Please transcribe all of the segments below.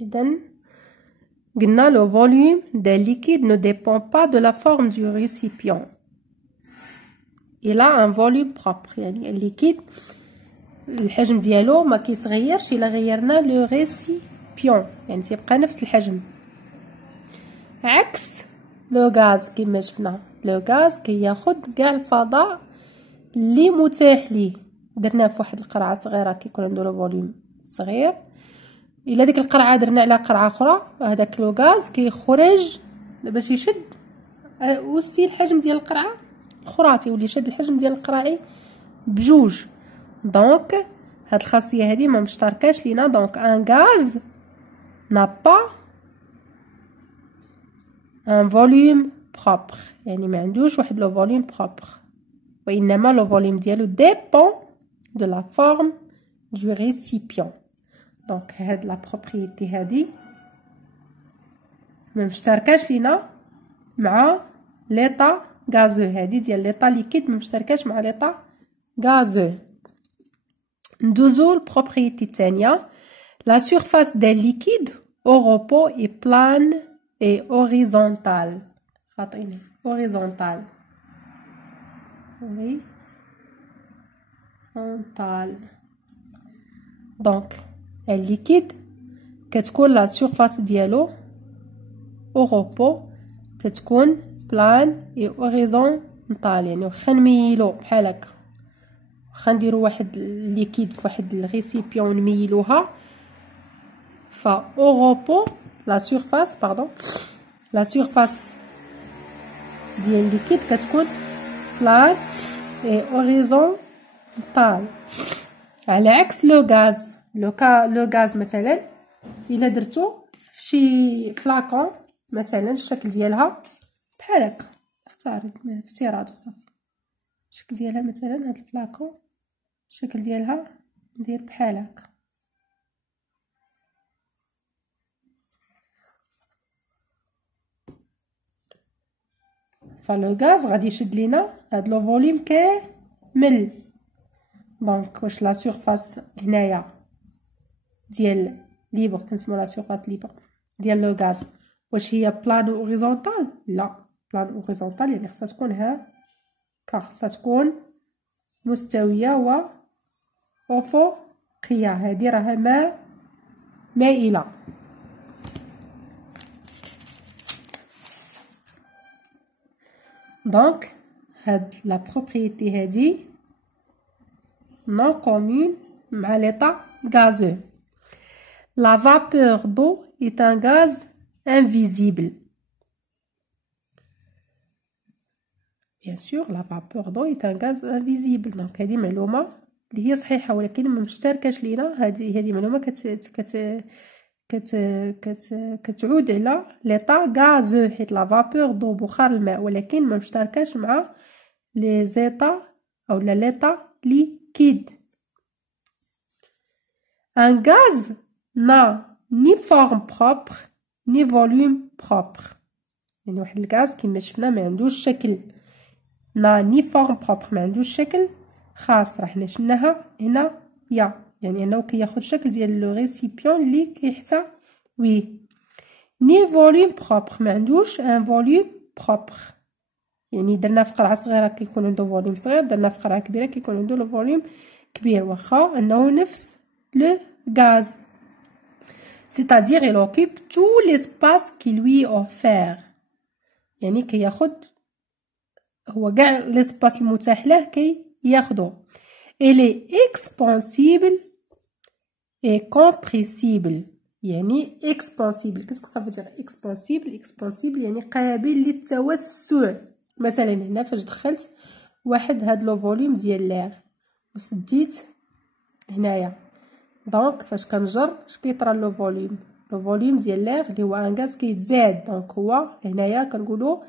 إذن قلنا le volume d'un liquide ne dépend pas de la forme du récipient. Il a un volume propre. يعني الليكيد الحجم ديالو ما كيتغيرش الا غيرنا لو ريسيبيون، يعني تيبقى نفس الحجم. عكس لو غاز كما شفنا، لو غاز كياخد كاع الفضاء اللي متاح ليه. درناه في واحد القرعه صغيره كيكون عنده لو فوليوم صغير، الا ديك القرعه درنا على قرعه اخرى هذاك لو غاز كيخرج باش يشد وسي الحجم ديال القرعه الاخرى، تيولي شد الحجم ديال القراعي بجوج. دونك هاد الخاصيه هادي ما مشتركاش لينا. دونك ان غاز n'a pas un volume propre، يعني ما عندوش واحد لو فوليوم بروبر، وانما لو فوليوم ديالو dépend de la forme du récipient. دونك هاد لا بروبريتي هادي ما مشتركاش لينا مع ليطا غازو، هادي ديال ليطا ليكيد ما مشتركاش مع ليطا غازو. ندوزو البروبريتي الثانيه. La surface d'un liquide au repos est plane et horizontale. خاطيني horizontale. horizontale. Donc الليكيد كتكون لا سورفاس ديالو au repos تتكون بلان اي اوريزونطال، يعني واخا نميلو بحال هكا، واخا نديرو واحد الليكيد في واحد الريسيبيون ونميلوها، ف او repos لا سورفاس لا سورفاس ديال الليكيد كتكون بلان اي اوريزونطال، على عكس لو غاز. لو غاز مثلا الا درتو في شي فلاكون مثلا الشكل ديالها بحال هكا، افتراض وصافي، الشكل ديالها مثلا هاد الفلاكون الشكل ديالها ندير بحال هكا، فلو غاز غادي يشد لينا هاد لو فوليوم كامل. دونك واش لا سورفاس هنايا ديال ليبر كنسمو لا سورفاس ليبر ديال لو غاز واش هي بلان اوريزونطال؟ لا، بلان اوريزونطال يعني خصها تكون هكا، خصها تكون مستويه و افقيه. هذه راها مائله. دونك هاد لا بروبريتي هادي نون كومون مع ليطا غازو. La vapeur d'eau est un gaz invisible. Bien sûr, la vapeur d'eau est un gaz invisible. Donc هذه معلومة اللي هي صحيحة ولكن ما مشتركاش لينا. هذه معلومة كتعود على ليطا غازو، حيت لا فابور دو بخار الماء، ولكن ما مشتركاش مع لي زيتا او ليطا ليكيد. Un gaz n'a ni forme propre ni volume propre. يعني واحد الغاز كما شفنا ما عندوش شكل، نا ني فورم بروبر ما عندوش شكل خاص، راه حنا شفناها هنا يعني انه كياخد شكل ديال لو ريسيبيون اللي كيحتويه. ني فوليوم بروبر ما عندوش ان فوليوم بروبر، يعني درنا في قرعه صغيره كيكون عنده فوليوم صغير، درنا في قرعه كبيره كيكون عنده لو فوليوم كبير، واخا انه نفس le gaz. C'est-à-dire il occupe tout l'espace qui lui est offert. يعني كياخد هو كاع l'espace المتاح له كياخدو. Il est expansible et compressible. يعني expansible qu'est-ce que ça veut dire expansible يعني قابل للتوسع. مثلا هنا فاش دخلت واحد هاد لو فوليوم ديال لير وسديت هنايا، دونك فاش كنجر اش كيطرا لو فوليوم ديال لير اللي هو ان غاز كيتزاد. دونك هو هنايا كنقولوا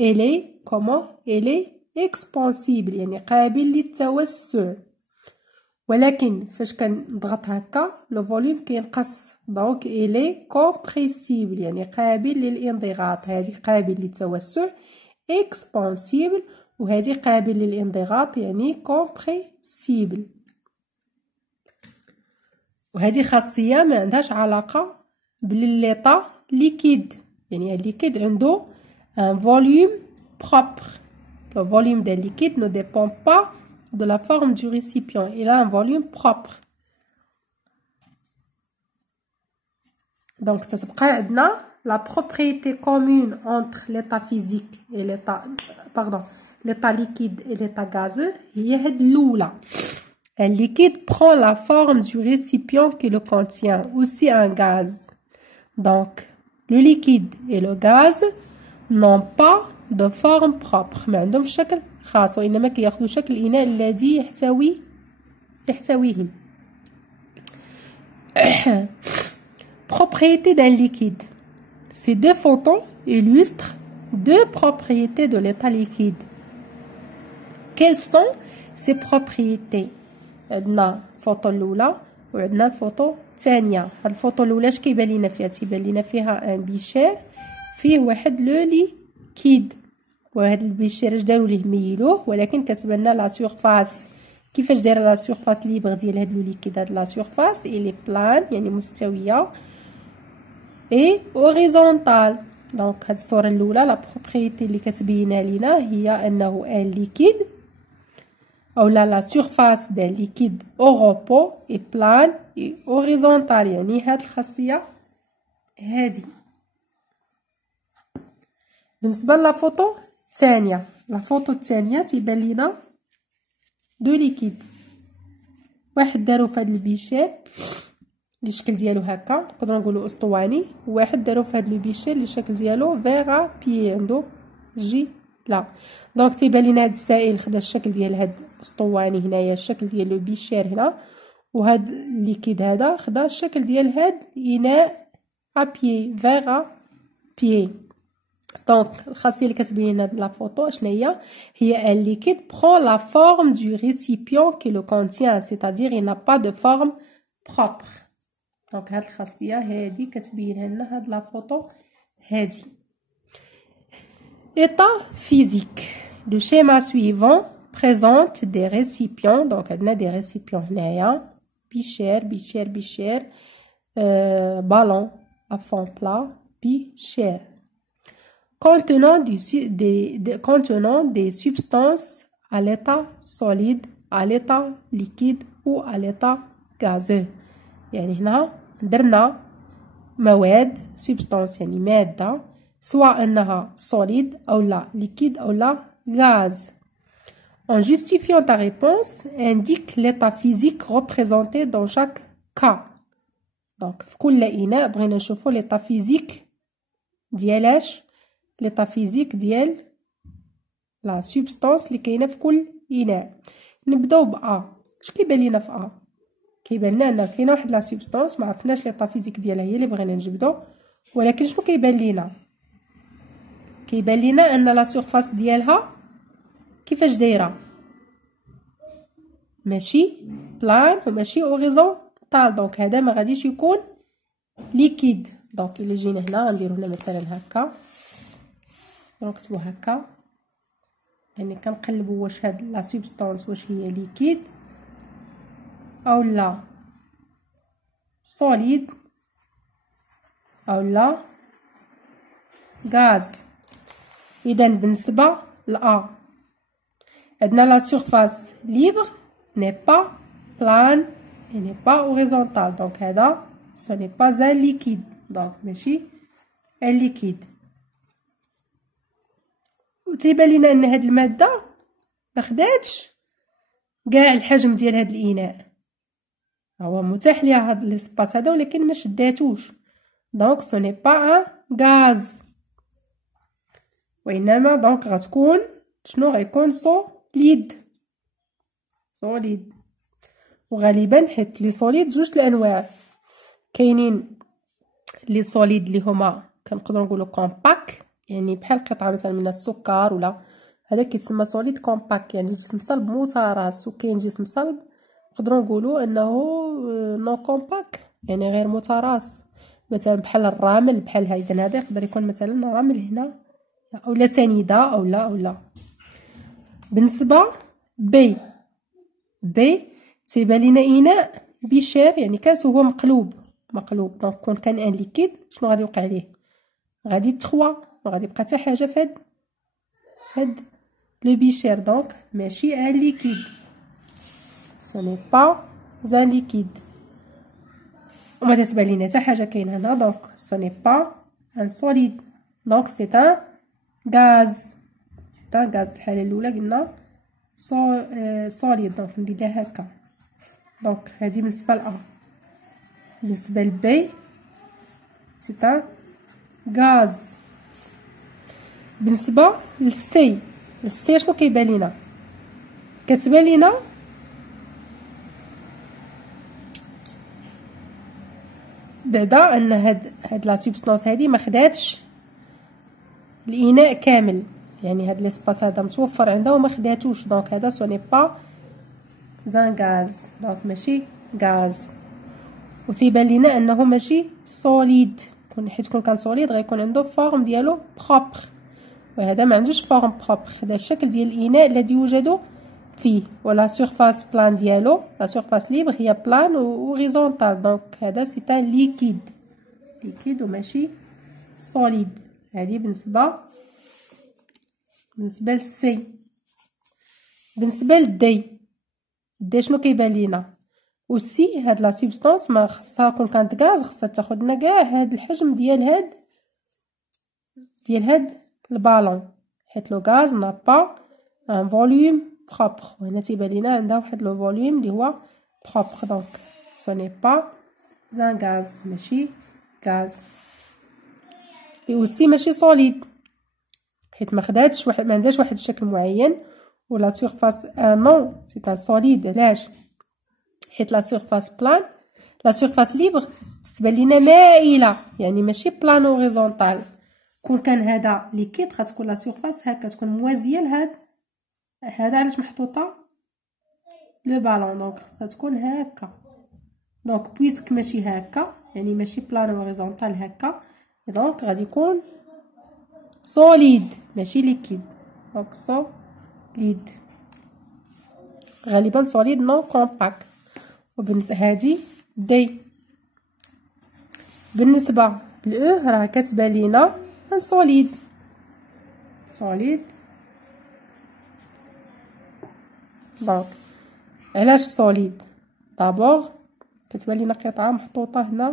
الي كومون الي اكسبانسيبل يعني قابل للتوسع، ولكن فاش كنضغط هكا لو فوليوم كينقص. دونك الي كومبريسيبل يعني قابل للانضغاط، هذه قابل للتوسع اكسبانسيبل، وهذه قابل للانضغاط يعني كومبريسيبل. وهذه خاصية ما عندهاش علاقة بالليطا ليكيد، يعني الليكيد عنده un volume propre. Le volume d'un liquide ne dépend pas de la forme du récipient, il a un volume propre. Donc تتبقى عندنا la propriété commune entre l'état physique et l'état liquide et l'état gazeux هي هاد الأولى. Un liquide prend la forme du récipient qui le contient, aussi un gaz. Donc, le liquide et le gaz n'ont pas de forme propre. ما عندهمش شكل خاص وإنما كياخدوا شكل الإناء الذي يحتويهم. Propriété d'un liquide. Ces deux photos illustrent deux propriétés de l'état liquide. Quelles sont ces propriétés؟ عندنا الفوطو الاولى وعندنا الفوطو الثانيه. هاد الفوطو الاولى اش كيبان لينا فيها؟ تيبان لينا فيها ان بيشير فيه واحد لو ليكيد، وهاد البيشير اش داروا ليه ميلوه، ولكن كتبان لنا لا سورفاس كيفاش دايره لا سورفاس ليبر ديال هاد لو ليكيد. هاد لا سورفاس الي بلان يعني مستويه اي اوريزونتال. دونك هاد الصوره الاولى لا بروبريتي اللي كتبينها لينا هي انه ان ليكيد ou la surface d'un liquide au repos est plane et horizontale. يعني هاد الخاصية هادي. بالنسبة للفوطو الثانية، الفوطو الثانية تيبان لينا دو ليكيد، واحد دارو في هاد البيشير اللي الشكل ديالو هكا نقدروا نقولوا اسطواني، وواحد دارو في هاد البيشير اللي الشكل ديالو فيغا بي عنده جي لا. دونك تيبان لينا هاد السائل خدا الشكل ديال هاد الاسطواني هنايا، الشكل ديال لو بيشير هنا، وهاد الليكيد هذا خدا الشكل ديال هاد الاناء ابيي فيغا بيي. دونك الخاصيه اللي كتبين لنا لا فوطو شناهي؟ هي ان ليكيد prend la forme du récipient qui le contient, c'est-à-dire il n'a pas de forme propre. دونك هاد الخاصيه هادي كتبينها لنا هاد لا فوطو هادي. État physique. Le schéma suivant présente des récipients. Donc, on a des récipients هنايا bichère, ballon à fond plat, bichère. Contenant des substances à l'état solide, à l'état liquide ou à l'état gazeux. يعني هنا درنا مواد substance يعني مادة سواء أنها solide أو لا liquide أو لا gaz. En justifiant ta réponse, indique l'état physique représenté dans chaque cas. Donc في كل إناء بغينا نشوفو l'état physique ديال اش؟ l'état physique ديال لا substance اللي كاينة في كل إناء. نبداو ب A. اش كيبان لينا في A؟ كيبان لنا أن كاينة واحد لا substance معرفناش l'état physique ديالها هي اللي بغينا نجبدو، ولكن شنو كيبان لينا؟ كيبان لينا ان لا سورفاس ديالها كيفاش دايره؟ ماشي بلان وماشي اوريزونتال. دونك هذا ما غاديش يكون ليكيد. دونك الا جينا هنا غنديرو هنا مثلا هكا، نكتبو هكا، يعني كنقلبو واش هاد لا سوبستانس واش هي ليكيد او لا سوليد او لا غاز. إذا بالنسبة لأ عندنا لا سورفاس ليبر ني با بلان et n'est pas horizontale. Donc هذا ce n'est pas un liquide. donc ماشي un liquide. وتيبان لينا ان هاد المادة مخداتش كاع الحجم ديال هاد الاناء، هو متاح ليها هاد الاسباس هذا ولكن ما شداتوش. donc ce n'est pas un gaz. وإنما دونك غتكون شنو؟ غيكون solide. وغالبا حيت لي solide جوج الانواع، كاينين لي solide اللي هما كنقدروا نقولوا compact، يعني بحال قطعه مثلا من السكر ولا هذا كيتسمى solide compact، يعني جسم صلب متراص. وكاين جسم صلب نقدروا نقولوا انه نو compact يعني غير متراص، مثلا بحال الرمل بحال هذا. هذا يقدر يكون مثلا رمل هنا او لا سنيده او لا. بالنسبه بي تيبان لينا اناء بيشير يعني كاس وهو مقلوب دونك كون كان ان ليكيد شنو غادي يوقع ليه؟ غادي تخوا وغادي يبقى حتى حاجه فهاد لو بيشير دونك ماشي ان ليكيد سو ني با ان ليكيد وما تتبان لينا حتى حاجه كاينه هنا دونك سو ني با ان سوليد دونك سي ان غاز الحاله الاولى قلنا سوليد دونك ندير لها هكا دونك هذه بالنسبه ل بالنسبه ل بي سي ان غاز. بالنسبه للسي شنو كيبان لينا؟ كتبان لينا بعدا ان هاد لا سوبستانس هادي ما خداتش الاناء كامل يعني هاد ليسباس هذا متوفر عندها وما خداتوش دونك هذا سو ني با زان غاز دونك ماشي غاز. وتيبان لينا انه ماشي سوليد حيت كون كان سوليد غيكون عنده فورم ديالو بروبر وهذا ما عندوش فورم بروبر هذا الشكل ديال الاناء الذي يوجد فيه ولا سيرفاس بلان ديالو لا سيرفاس ليبر هي بلان وغيزونتال دونك هذا سي ان ليكيد وماشي سوليد. هذه بالنسبه للسي. بالنسبه للدي شنو كيبان لينا؟ والسي هاد لا سوبستانس ما خصها كون كانت غاز خصها تاخد لنا كاع هاد الحجم ديال هاد البالون حيت لو غاز نا با ان فوليوم بروبر وهنا تيبان لينا عندها واحد لو فوليوم اللي هو بروبر دونك سو ني با ان غاز ماشي غاز. والسي ماشي سوليد حيت ما خداتش ما عندهاش واحد الشكل معين ولا سيرفاس نو سي ان سوليد. علاش؟ حيت لا سيرفاس بلان لا سيرفاس ليبر تتبان لينا مائله يعني ماشي بلان هوريزونتال. كون كان هذا ليكيد غتكون لا سيرفاس هكا تكون موازيه لهاد هذا علاش محطوطه لو بالون دونك خصها تكون هكا دونك بويسك ماشي هكا يعني ماشي بلان هوريزونتال هكا دونك غادي يكون سوليد ماشي ليكيد دونك سوليد غالبا سوليد نو كومباكت. وبالنسبه هذه دي بالنسبه لاو راه كتبان لينا ان سوليد دونك علاش سوليد؟ دابور كتبان لينا قطعه محطوطه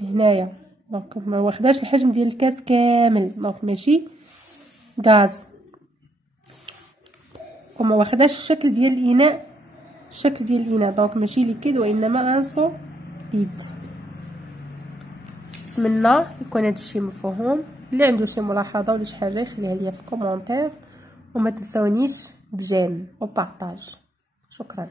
هنايا دونك ما واخداش الحجم ديال الكاس كامل دونك ماشي غاز وما واخداش الشكل ديال الاناء دونك ماشي ليكيد وانما ان سوليد. نتمنى يكون هذا الشيء مفهوم. اللي عنده شي ملاحظه ولا شي حاجه يخليها ليا في كومونتير وما تنسونيش بجيم وبارطاج. شكرا.